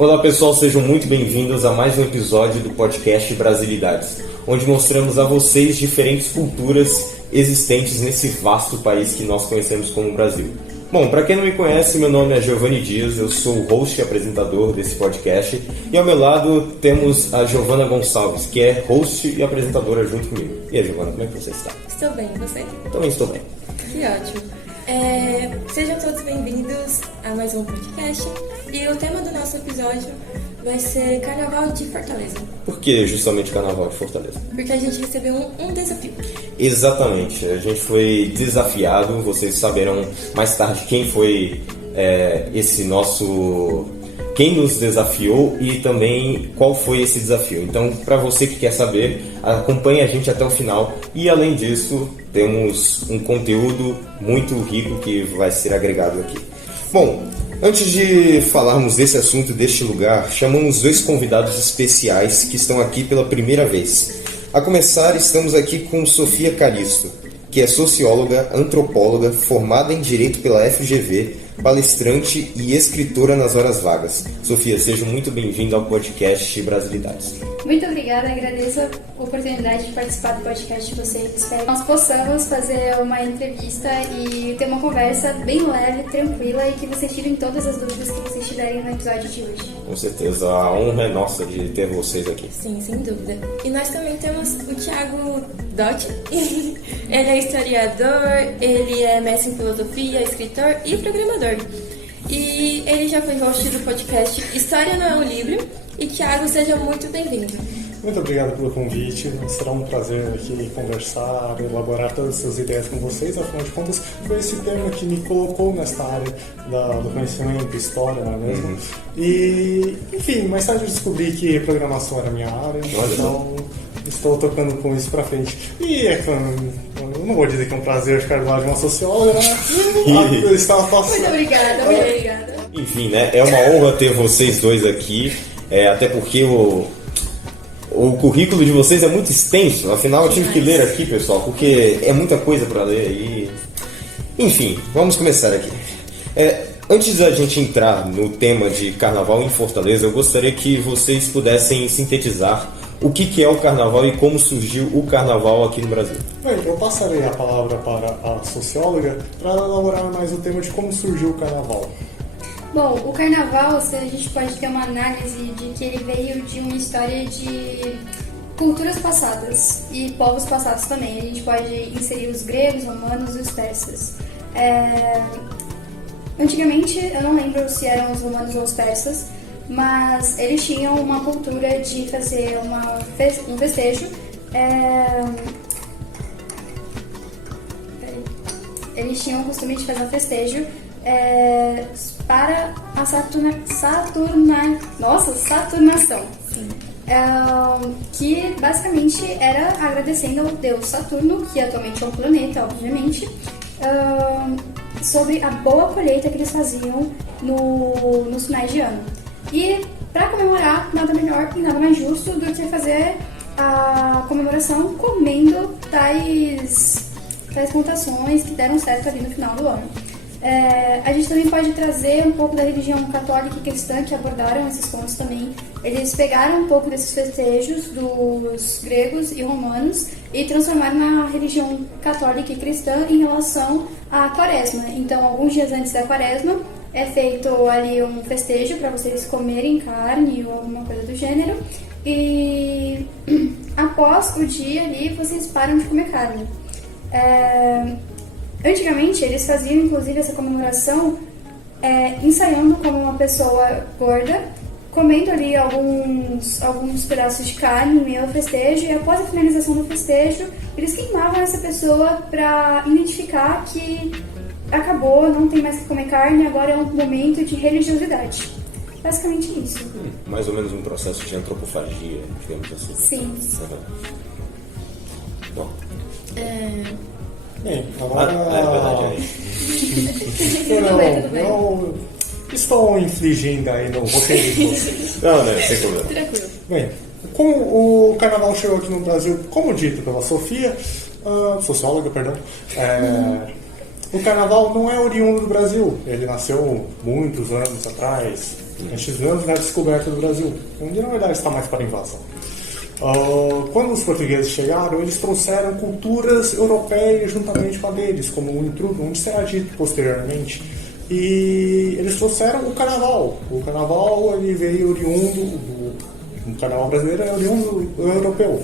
Olá pessoal, sejam muito bem-vindos a mais um episódio do podcast Brasilidades, onde mostramos a vocês diferentes culturas existentes nesse vasto país que nós conhecemos como Brasil. Bom, para quem não me conhece, meu nome é Giovanni Dias, eu sou o host e apresentador desse podcast, e ao meu lado temos a Giovana Gonçalves, que é host e apresentadora junto comigo. E aí, Giovana, como é que você está? Estou bem, e você? Também estou bem. Que ótimo. Sejam todos bem-vindos a mais um podcast, e o tema do nosso episódio vai ser Carnaval de Fortaleza. Por que justamente Carnaval de Fortaleza? Porque a gente recebeu um desafio. Exatamente, a gente foi desafiado, vocês saberão mais tarde quem foi quem nos desafiou e também qual foi esse desafio. Então, para você que quer saber, acompanhe a gente até o final e, além disso, temos um conteúdo muito rico que vai ser agregado aqui. Bom, antes de falarmos desse assunto, deste lugar, chamamos dois convidados especiais que estão aqui pela primeira vez. A começar, estamos aqui com Sofia Calisto, que é socióloga, antropóloga, formada em Direito pela FGV, palestrante e escritora nas horas vagas. Sofia, seja muito bem-vinda ao podcast Brasilidades. Muito obrigada, agradeço a oportunidade de participar do podcast de vocês. Espero que nós possamos fazer uma entrevista e ter uma conversa bem leve, tranquila e que vocês tirem todas as dúvidas que vocês tiverem no episódio de hoje. Com certeza, a honra é nossa de ter vocês aqui. Sim, sem dúvida. E nós também temos o Thiago Dotti. Ele é historiador, ele é mestre em filosofia, escritor e programador. E ele já foi host do podcast História Não é um Livro. E Thiago, seja muito bem-vindo. Muito obrigado pelo convite, será um prazer aqui conversar, elaborar todas as suas ideias com vocês, afinal de contas foi esse tema que me colocou nesta área do conhecimento, história, não é mesmo? E, enfim, mais tarde eu descobri que programação era a minha área, então estou tocando com isso pra frente. E é claro, eu não vou dizer que é um prazer ficar do lado de uma socióloga, né? Eu estava passando. Muito obrigada, muito obrigada. Enfim, né? É uma honra ter vocês dois aqui, até porque o currículo de vocês é muito extenso, afinal eu tive que ler aqui, pessoal, porque é muita coisa para ler aí. Enfim, vamos começar aqui. Antes da gente entrar no tema de Carnaval em Fortaleza, eu gostaria que vocês pudessem sintetizar o que é o Carnaval e como surgiu o Carnaval aqui no Brasil. Bem, eu passarei a palavra para a socióloga para elaborar mais o tema de como surgiu o Carnaval. Bom, o Carnaval, a gente pode ter uma análise de que ele veio de uma história de culturas passadas e povos passados também. A gente pode inserir os gregos, romanos e os persas. Antigamente, eu não lembro se eram os romanos ou os persas, mas eles tinham uma cultura de fazer um festejo. Eles tinham o costume de fazer um festejo para a Saturnação. Sim. Que basicamente era agradecendo ao deus Saturno, que atualmente é um planeta, obviamente, sobre a boa colheita que eles faziam nos finais de ano. E para comemorar, nada melhor e nada mais justo do que fazer a comemoração comendo tais plantações que deram certo ali no final do ano. A gente também pode trazer um pouco da religião católica e cristã, que abordaram esses pontos também. Eles pegaram um pouco desses festejos dos gregos e romanos e transformaram na religião católica e cristã em relação à quaresma. Então, alguns dias antes da quaresma, é feito ali um festejo para vocês comerem carne ou alguma coisa do gênero. E após o dia ali, vocês param de comer carne. Antigamente, eles faziam inclusive essa comemoração ensaiando como uma pessoa gorda, comendo ali alguns pedaços de carne em meio ao festejo, e após a finalização do festejo, eles queimavam essa pessoa para identificar que acabou, não tem mais que comer carne, agora é um momento de religiosidade. Basicamente isso. Mais ou menos um processo de antropofagia, digamos assim. Sim. Bom. Bem, agora... verdade, eu estou infligindo aí no roteiro de vocês. Não, sem problema. Tranquilo. Bem, como o Carnaval chegou aqui no Brasil, como dito pela Sofia, socióloga, perdão, O carnaval não é oriundo do Brasil, ele nasceu muitos anos atrás, antes mesmo da descoberta do Brasil, onde na verdade está mais para a invasão. Quando os portugueses chegaram, eles trouxeram culturas europeias juntamente com a deles, como o intrudo, onde será dito posteriormente. E eles trouxeram o carnaval. O carnaval ele veio oriundo, o carnaval brasileiro é oriundo europeu.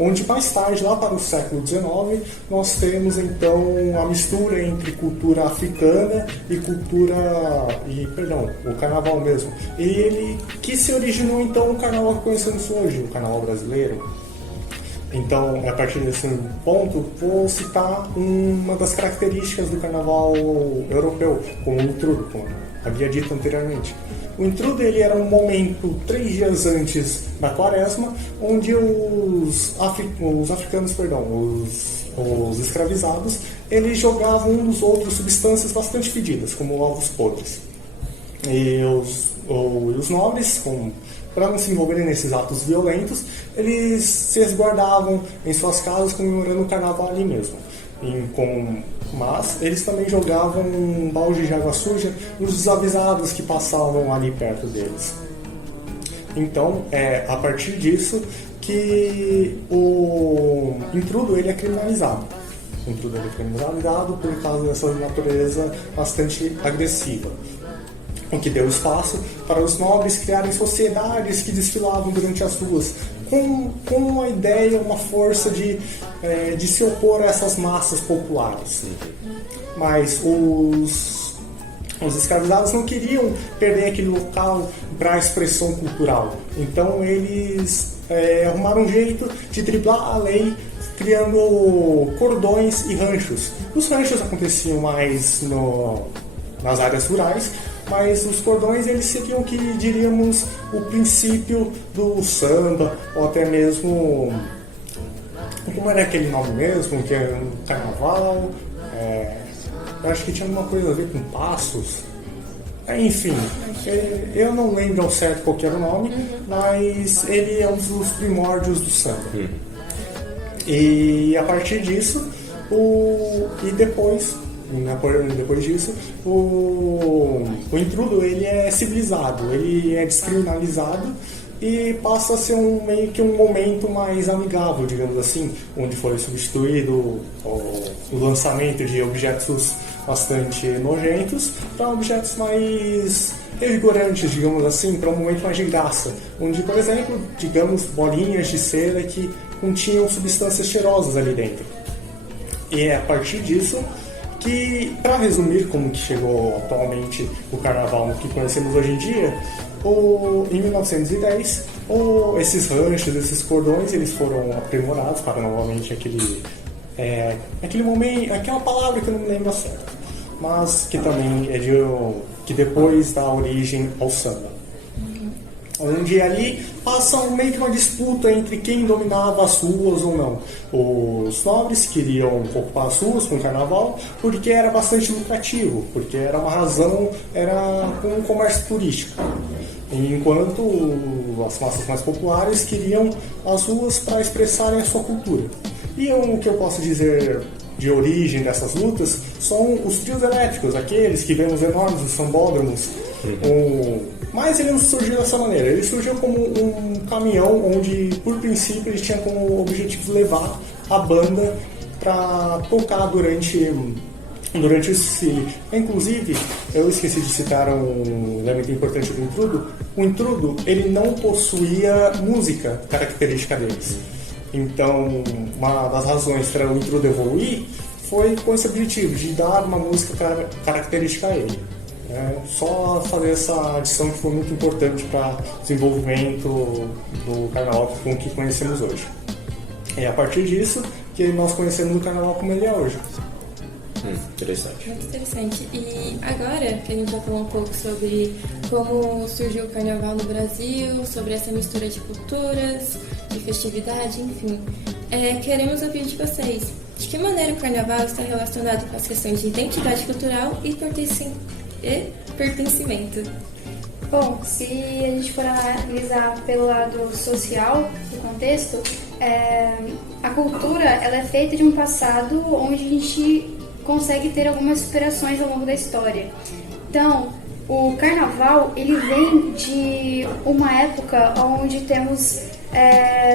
Onde mais tarde, lá para o século XIX, nós temos então a mistura entre cultura africana e o carnaval mesmo. E ele que se originou então o carnaval que conhecemos hoje, o carnaval brasileiro. Então, a partir desse ponto, vou citar uma das características do carnaval europeu, como o intrudo, como havia dito anteriormente. O intrudo ele era um momento 3 dias antes da quaresma, onde os africanos, os escravizados, eles jogavam uns nos outros substâncias bastante fedidas, como ovos podres. E os nobres, para não se envolverem nesses atos violentos, eles se resguardavam em suas casas comemorando o carnaval ali mesmo. Mas eles também jogavam um balde de água suja nos desavisados que passavam ali perto deles. Então, é a partir disso que o intrudo ele é criminalizado. O intrudo ele é criminalizado por causa dessa natureza bastante agressiva. O que deu espaço para os nobres criarem sociedades que desfilavam durante as ruas, com uma ideia, uma força de se opor a essas massas populares. Mas os escravizados não queriam perder aquele local para a expressão cultural. Então eles arrumaram um jeito de driblar a lei, criando cordões e ranchos. Os ranchos aconteciam mais nas áreas rurais, mas os cordões eles seguiam que diríamos o princípio do samba, ou até mesmo como era aquele nome mesmo, que é um carnaval, eu acho que tinha alguma coisa a ver com passos, enfim, eu não lembro ao certo qual que era o nome, mas ele é um dos primórdios do samba. E a partir disso, depois disso, o intrudo ele é civilizado, ele é descriminalizado e passa a ser meio que um momento mais amigável, digamos assim, onde foi substituído o lançamento de objetos bastante nojentos para objetos mais revigorantes, digamos assim, para um momento mais de graça, onde, por exemplo, digamos, bolinhas de cera que continham substâncias cheirosas ali dentro. E é a partir disso que, para resumir como que chegou atualmente o carnaval que conhecemos hoje em dia, em 1910, esses ranchos, esses cordões, eles foram aprimorados para novamente aquele momento, aquela palavra que eu não me lembro certo, mas que também que depois dá origem ao samba. Onde ali passa meio que uma disputa entre quem dominava as ruas ou não. Os nobres queriam ocupar as ruas com o carnaval porque era bastante lucrativo, porque era uma razão, era um comércio turístico. Enquanto as massas mais populares queriam as ruas para expressarem a sua cultura. E o que eu posso dizer de origem dessas lutas são os trios elétricos, aqueles que vemos enormes, os sambódromos. Mas ele não surgiu dessa maneira, ele surgiu como um caminhão onde, por princípio, ele tinha como objetivo levar a banda para tocar durante o desfile. Inclusive, eu esqueci de citar um elemento importante do intrudo. O intrudo, ele não possuía música característica deles. Então, uma das razões para o intrudo evoluir foi com esse objetivo, de dar uma música característica a ele. Só fazer essa adição que foi muito importante para o desenvolvimento do carnaval com que conhecemos hoje. É a partir disso que nós conhecemos o carnaval como ele é hoje. Interessante. Muito interessante. E agora que a gente já falou um pouco sobre como surgiu o carnaval no Brasil, sobre essa mistura de culturas, de festividade, enfim, queremos ouvir de vocês. De que maneira o carnaval está relacionado com as questões de identidade cultural e pertencimento? Bom, se a gente for analisar pelo lado social do contexto, a cultura ela é feita de um passado onde a gente consegue ter algumas superações ao longo da história. Então, o carnaval, ele vem de uma época onde temos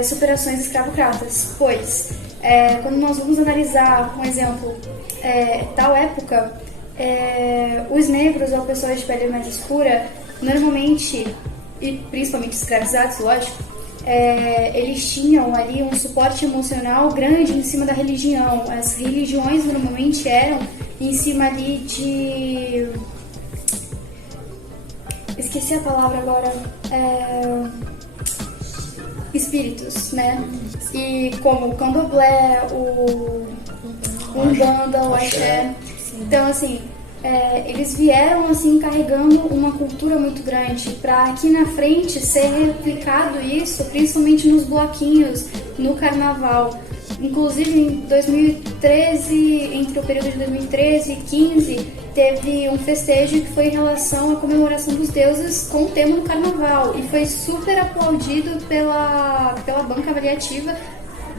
superações escravocratas, pois quando nós vamos analisar, um exemplo, tal época, os negros ou pessoas de pele mais escura, normalmente, e principalmente escravizados, lógico, eles tinham ali um suporte emocional grande em cima da religião. As religiões normalmente eram em cima ali de... Esqueci a palavra agora. Espíritos, né? E como o candomblé, o umbanda, o axé. Então, assim, eles vieram assim carregando uma cultura muito grande para aqui na frente ser replicado isso, principalmente nos bloquinhos, no carnaval. Inclusive em 2013, entre o período de 2013 e 2015, teve um festejo que foi em relação à comemoração dos deuses com o tema do carnaval e foi super aplaudido pela banca avaliativa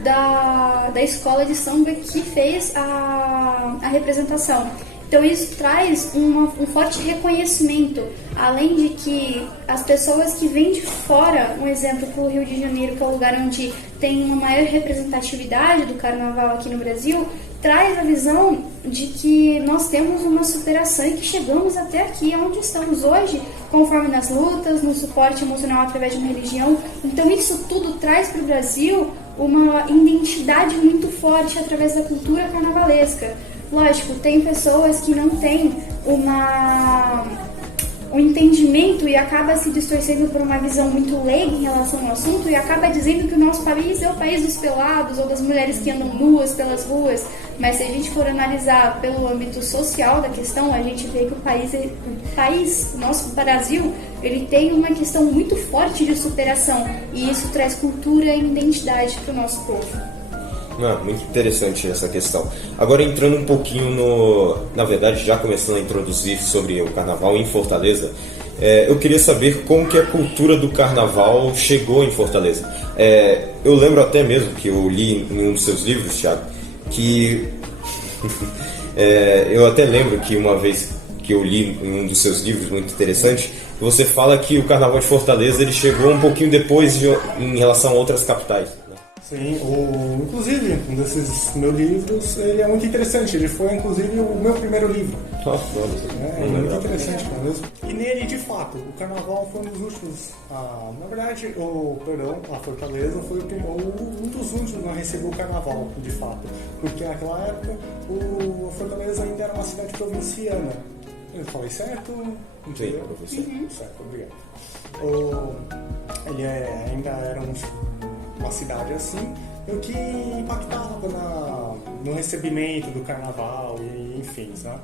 da escola de samba que fez a representação. Então isso traz um forte reconhecimento, além de que as pessoas que vêm de fora, um exemplo para o Rio de Janeiro, que é o lugar onde tem uma maior representatividade do carnaval aqui no Brasil, traz a visão de que nós temos uma superação e que chegamos até aqui, onde estamos hoje, conforme nas lutas, no suporte emocional através de uma religião. Então isso tudo traz para o Brasil uma identidade muito forte através da cultura carnavalesca. Lógico, tem pessoas que não têm um entendimento e acaba se distorcendo por uma visão muito leiga em relação ao assunto e acaba dizendo que o nosso país é o país dos pelados ou das mulheres que andam nuas pelas ruas. Mas se a gente for analisar pelo âmbito social da questão, a gente vê que o nosso Brasil, ele tem uma questão muito forte de superação e isso traz cultura e identidade para o nosso povo. Muito interessante essa questão. Agora entrando um pouquinho na verdade, já começando a introduzir sobre o carnaval em Fortaleza, eu queria saber como que a cultura do carnaval chegou em Fortaleza. Eu lembro até mesmo que eu li em um dos seus livros, Thiago, que eu até lembro que uma vez que eu li em um dos seus livros, muito interessante, você fala que o carnaval de Fortaleza ele chegou um pouquinho depois em relação a outras capitais. Sim, inclusive, um desses meus livros, ele é muito interessante. Ele foi, inclusive, o meu primeiro livro. É muito interessante mesmo. E nele, de fato, o carnaval foi um dos últimos... na verdade, a Fortaleza foi um dos últimos a receber o carnaval, de fato. Porque naquela época, a Fortaleza ainda era uma cidade provinciana. Eu falei certo? Sim, professor. Certo, obrigado. Ele ainda era uma cidade assim, o que impactava no recebimento do carnaval e enfim, né?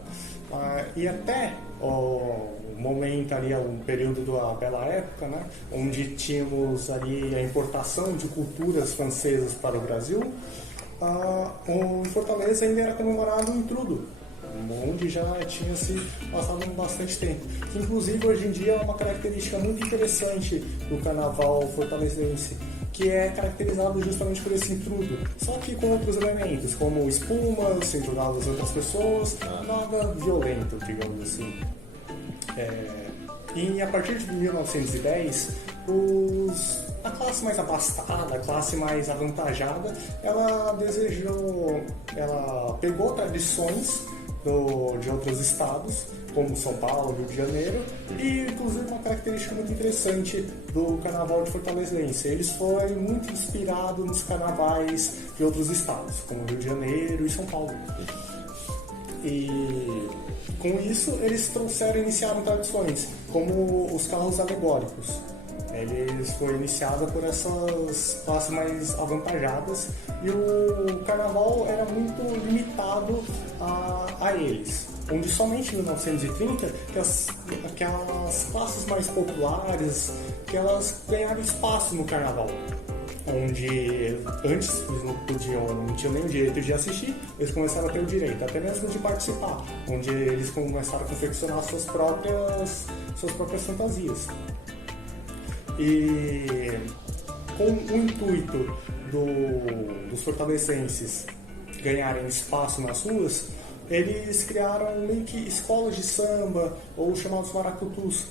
E até o momento ali, um período da Bela Época, né? Onde tínhamos ali a importação de culturas francesas para o Brasil, o Fortaleza ainda era comemorado em Trudo, onde já tinha se passado bastante tempo. Inclusive, hoje em dia é uma característica muito interessante do carnaval fortalezense, que é caracterizado justamente por esse intrudo, só que com outros elementos, como espumas, sem jogar as outras pessoas, nada violento, digamos assim. E a partir de 1910, a classe mais abastada, a classe mais avantajada, ela pegou tradições de outros estados, como São Paulo, Rio de Janeiro, e inclusive uma característica muito interessante do carnaval de Fortalezense. Eles foram muito inspirados nos carnavais de outros estados, como Rio de Janeiro e São Paulo. E com isso eles iniciaram tradições, como os carros alegóricos. Eles foram iniciados por essas classes mais avantajadas e o carnaval era muito limitado a eles, onde somente em 1930 que as classes mais populares que elas ganharam espaço no carnaval, onde antes eles não tinham nem o direito de assistir, eles começaram a ter o direito até mesmo de participar, onde eles começaram a confeccionar suas próprias fantasias. E com o intuito dos fortalezenses ganharem espaço nas ruas, eles criaram meio que escolas de samba, ou chamados maracutus,